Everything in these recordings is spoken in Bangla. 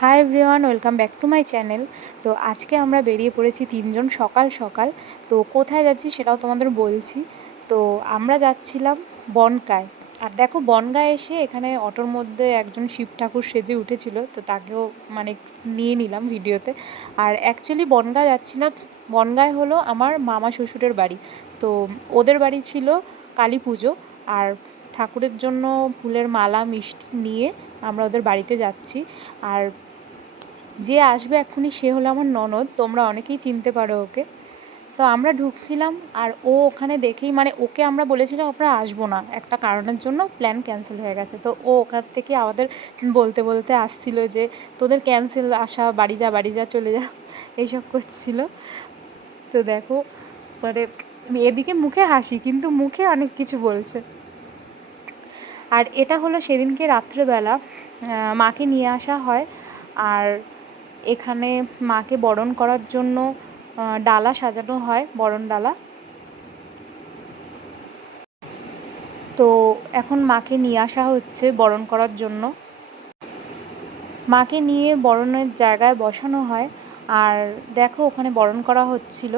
Hi everyone, welcome back to my channel. তো আজকে আমরা বেরিয়ে পড়েছি তিনজন সকাল সকাল। তো কোথায় যাচ্ছি সেটাও তোমাদের বলছি। তো আমরা যাচ্ছিলাম বনগাঁয়। আর দেখো, বনগাঁয় এসে এখানে অটোর মধ্যে একজন শিব ঠাকুর সেজে উঠেছিল, তো তাকেও মানে নিয়ে নিলাম ভিডিওতে। আর অ্যাকচুয়ালি বনগাঁ যাচ্ছিলাম, বনগাঁয় হলো আমার মামা শ্বশুরের বাড়ি। তো ওদের বাড়ি ছিল কালী পুজো, আর ঠাকুরের জন্য ফুলের মালা মিষ্টি নিয়ে আমরা ওদের বাড়িতে যাচ্ছি। আর যে আসবে এক্ষুনি সে হলো আমার ননদ, তোমরা অনেকেই চিনতে পারো ওকে। তো আমরা ঢুকছিলাম, আর ও ওখানে দেখেই মানে ওকে আমরা বলেছিলাম আমরা আসবো না, একটা কারণের জন্য প্ল্যান ক্যান্সেল হয়ে গেছে। তো ও ওখান থেকে আমাদের বলতে বলতে আসছিল যে তোদের ক্যান্সেল, আসা, বাড়ি যা বাড়ি যা, চলে যা, এইসব করছিল। তো দেখো, মানে এদিকে মুখে হাসি কিন্তু মুখে অনেক কিছু বলছে। আর এটা হলো সেদিনকে রাত্রেবেলা মাকে নিয়ে আসা হয়। আর এখানে মাকে বরণ করার জন্য ডালা সাজানো হয়, বরণ ডালা। তো এখন মাকে নিয়ে আসা হচ্ছে বরণ করার জন্য। মাকে নিয়ে বরণের জায়গায় বসানো হয়, আর দেখো ওখানে বরণ করা হচ্ছিল।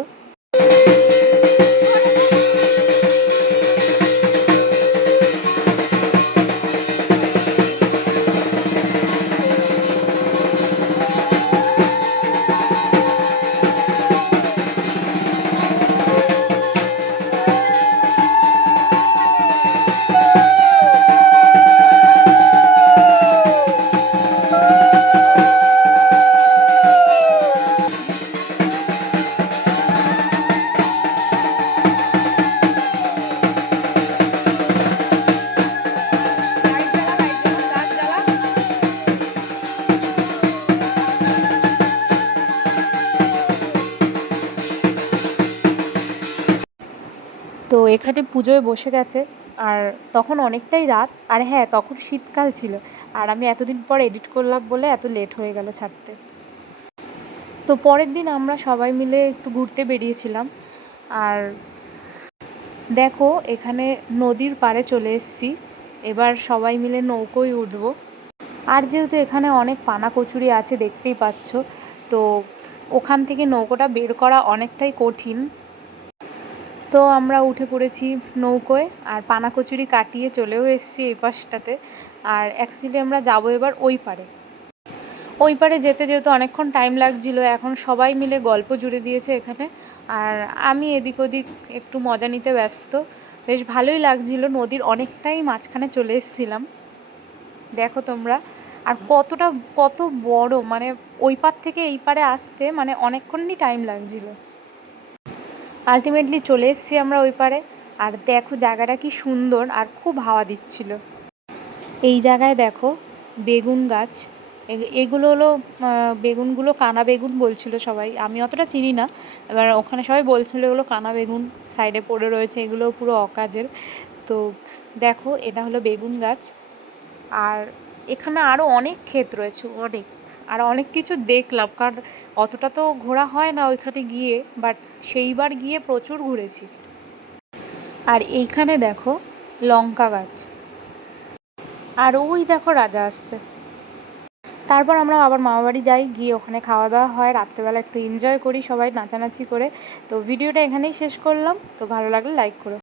তো এখানে পুজোয় বসে গেছে, আর তখন অনেকটাই রাত, আর হ্যাঁ তখন শীতকাল ছিল। আর আমি এতদিন পর এডিট করলাম বলে এত লেট হয়ে গেল ছাড়তে। তো পরের দিন আমরা সবাই মিলে একটু ঘুরতে বেরিয়েছিলাম। আর দেখো এখানে নদীর পাড়ে চলে এসেছি, এবার সবাই মিলে নৌকোয় উঠব। আর যেহেতু এখানে অনেক পানা কচুরি আছে দেখতেই পাচ্ছ, তো ওখান থেকে নৌকোটা বের করা অনেকটাই কঠিন। তো আমরা উঠে পড়েছি নৌকোয়, আর পানা কচুরি কাটিয়ে চলেও এসেছি এই পাশটাতে। আর অ্যাকচুয়ালি আমরা যাবো এবার ওই পারে। ওই পারে যেতে যেহেতু অনেকক্ষণ টাইম লাগছিলো, এখন সবাই মিলে গল্প জুড়ে দিয়েছে এখানে। আর আমি এদিক ওদিক একটু মজা নিতে ব্যস্ত। বেশ ভালোই লাগছিলো, নদীর অনেকটাই মাঝখানে চলে এসেছিলাম দেখো তোমরা। আর কত বড়, মানে ওই পার থেকে এই পারে আসতে মানে অনেকক্ষণই টাইম লাগছিলো। আলটিমেটলি চলে এসেছি আমরা ওই পারে। আর দেখো জায়গাটা কি সুন্দর, আর খুব হাওয়া দিচ্ছিল। এই জায়গায় দেখো বেগুন গাছ, এগুলো হলো বেগুনগুলো কানা বেগুন বলছিল সবাই, আমি অতটা চিনি না। এবার ওখানে সবাই বলছিল এগুলো কানা বেগুন, সাইডে পড়ে রয়েছে, এগুলো পুরো অকাজের। তো দেখো এটা হলো বেগুন গাছ। আর এখানে আরও অনেক ক্ষেত রয়েছে, অনেক, আর অনেক কিছু দেখলাম, কারণ অতটা তো ঘোরা হয় না ওইখানে গিয়ে, বাট সেইবার গিয়ে প্রচুর ঘুরেছি। আর এইখানে দেখো লঙ্কা গাছ, আর ওই দেখো রাজা আসছে। তারপর আমরা আবার মামাবাড়ি যাই, গিয়ে ওখানে খাওয়া দাওয়া হয়, রাত্রেবেলা একটু এনজয় করি সবাই নাচানাচি করে। তো ভিডিওটা এখানেই শেষ করলাম। তো ভালো লাগলে লাইক করো।